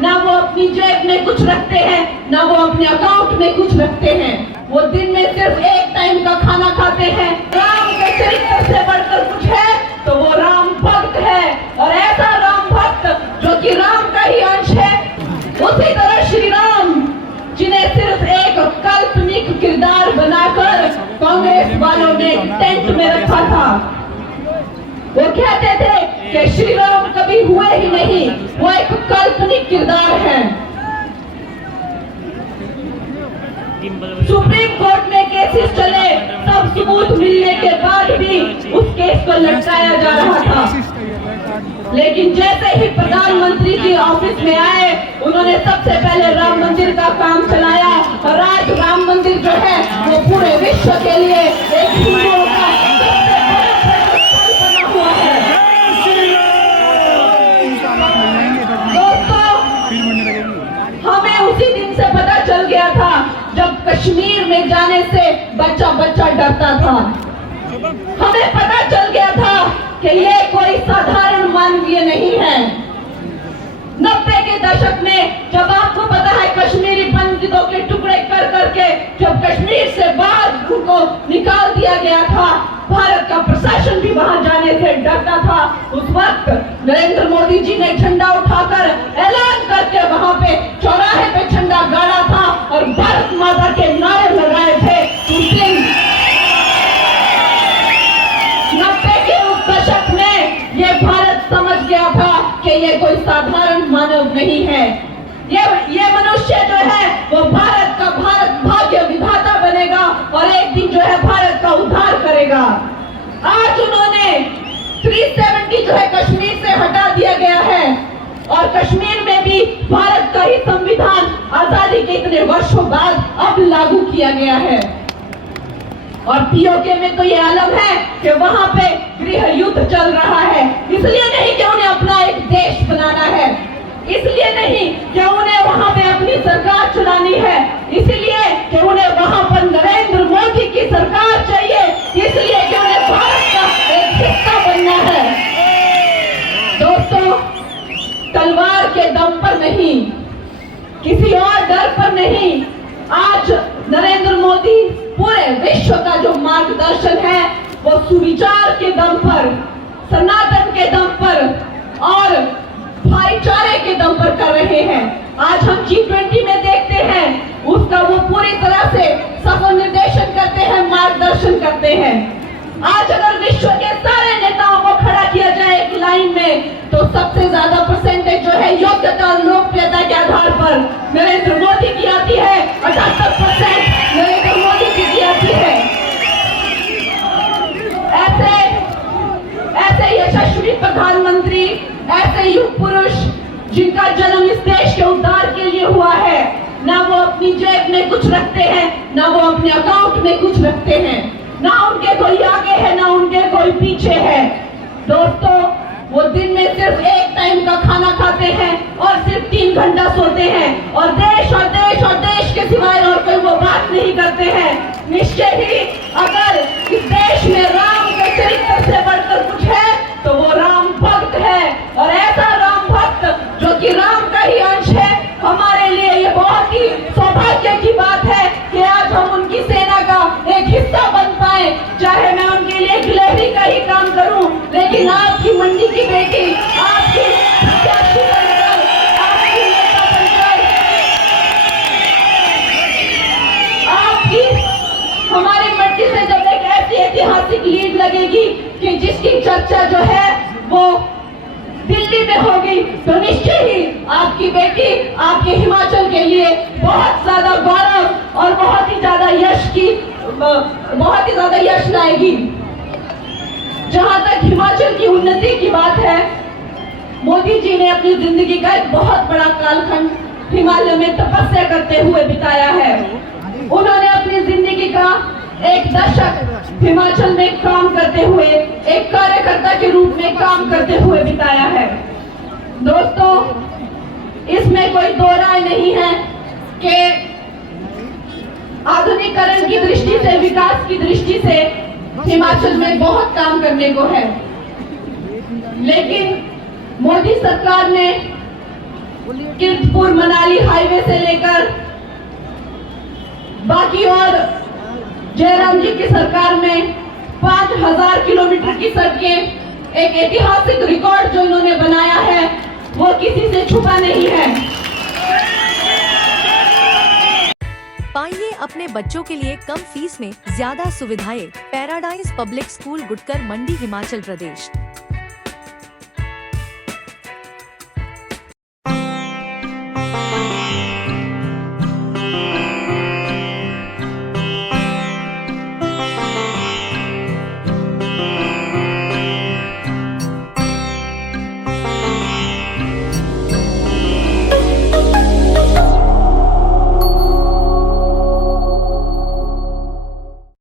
ना वो अपनी जेब में कुछ रखते हैं, ना वो अपने अकाउंट में कुछ रखते हैं। वो दिन में सिर्फ एक टाइम का खाना खाते हैं। राम के चरित्र से बढ़कर कुछ है तो वो राम भक्त है, और ऐसा राम भक्त जो कि राम का ही अंश है। उसी तरह श्री राम, जिन्हें सिर्फ एक काल्पनिक किरदार बनाकर कांग्रेस वालों ने टेंट में रखा था। वो कहते थे कि श्री राम कभी हुए ही नहीं, वो एक काल्पनिक किरदार है। सुप्रीम कोर्ट में केसेस चले, सब सबूत मिलने के बाद भी उस केस को लटकाया जा रहा था। लेकिन जैसे ही प्रधानमंत्री जी ऑफिस में आए, उन्होंने सबसे पहले राम मंदिर का काम चलाया, और आज राम मंदिर जो है वो पूरे विश्व के लिए एक हिंदुओं का सबसे बड़ा स्थल बना हुआ है। दोस्तों, हमें उसी दिन से पता चल गया था जब कश्मीर में जाने से बच्चा बच्चा डरता था। हमें पता चल गया था कि ये कोई साधारण मानवीय नहीं है। 90 के दशक में जब आपको पता है कश्मीरी पंडितों के टुकड़े कर करके जब कश्मीर से बाहर उनको निकाल दिया गया था, भारत का प्रशासन भी वहां जाने से डरता था। उस वक्त नरेंद्र मोदी जी ने झंडा उठाकर ऐलान करके वहां पे चौराहे पे झंडा गाड़ा था और भारत माता के नारे लगाए थे। उस दिन 90 के उस दशक में ये भारत समझ गया था कि ये कोई साधारण मानव नहीं है। ये मनुष्य जो है वो भारत का भारत भाग्य विधाता बनेगा और एक दिन जो है भारत का उद्धार करेगा। आज उन्होंने 370 जो है कश्मीर से हटा दिया गया है, और कश्मीर में भी भारत का ही संविधान आजादी के इतने वर्षों बाद अब लागू किया गया है। और पीओके में तो ये आलम है कि वहां पे गृह युद्ध चल रहा है। इसलिए नहीं कि उन्हें अपना एक देश बनाना है, इसलिए नहीं कि उन्हें वहां पे अपनी सरकार चलानी है, इसलिए कि उन्हें वहां पर नरेंद्र मोदी की सरकार चाहिए, इसलिए कि उन्हें भारत का एक हिस्सा बनना है। दोस्तों, तलवार के दम पर नहीं, किसी और डर पर नहीं, आज नरेंद्र मोदी पूरे विश्व का जो मार्गदर्शन है वो सुविचार के दम पर, सनातन के दम पर और भाईचारे के दम पर कर रहे हैं। आज हम G20 में देखते हैं उसका वो पूरी तरह से सफल निर्देशन करते हैं, मार्गदर्शन करते हैं। आज अगर विश्व के सारे नेताओं को खड़ा किया जाए एक लाइन में, तो सबसे ज्यादा परसेंटेज जो है योग्यता और लोकप्रियता के आधार पर नरेंद्र मोदी की आती है। 78% नरेंद्र मोदी की आती है। ऐसे यशस्वी प्रधानमंत्री, ऐसे युग पुरुष जिनका जन्म इस देश के उद्धार के लिए हुआ है, ना वो अपनी जेब में कुछ रखते हैं, ना वो अपने अकाउंट में कुछ रखते हैं, ना उनके कोई आगे है, ना उनके कोई पीछे है। दोस्तों, वो दिन में सिर्फ एक टाइम का खाना खाते हैं और सिर्फ 3 घंटा सोते हैं, और देश और देश और देश के सिवाय और कोई वो बात नहीं करते हैं। निश्चय ही अगर इस देश में राम के चरित्र से बढ़कर कुछ है तो वो राम भक्त है, और ऐसा राम भक्त जो कि राम का ही अंश है। हमारे लिए ये बहुत ही सौभाग्य की बात है कि आज हम उनकी सेना का एक हिस्सा बन पाए। चाहे मैं उनके लिए डिलीवरी का ही काम करूं, लेकिन आपकी मंडी की बेटी, आपकी प्रत्याशी बनकर, आपकी नेता बनकर, आपकी हमारी मंडी से जब एक ऐसी ऐतिहासिक लीड लगेगी कि जिसकी चर्चा जो है वो दिल्ली में होगी, तो निश्चय ही आपकी बेटी आपके हिमाचल के लिए बहुत ज्यादा गौरव और बहुत ही ज्यादा यश लाएगी। जहां तक हिमाचल की उन्नति की बात है, मोदी जी ने अपनी जिंदगी का एक बहुत बड़ा कालखंड हिमालय में तपस्या करते हुए बिताया है। उन्होंने अपनी जिंदगी का एक दशक हिमाचल में काम करते हुए, एक कार्यकर्ता के रूप में काम करते हुए बिताया है। दोस्तों, इसमें कोई दो राय नहीं है कि आधुनिकीकरण की दृष्टि से, विकास की दृष्टि से हिमाचल में बहुत काम करने को है। लेकिन मोदी सरकार ने कीर्तपुर मनाली हाईवे से लेकर बाकी और जयराम जी की सरकार में 5000 किलोमीटर की सड़कें, एक ऐतिहासिक रिकॉर्ड जो इन्होंने बनाया है वो किसी से छुपा नहीं है। पाइए अपने बच्चों के लिए कम फीस में ज्यादा सुविधाएं। पैराडाइज पब्लिक स्कूल गुटकर मंडी हिमाचल प्रदेश।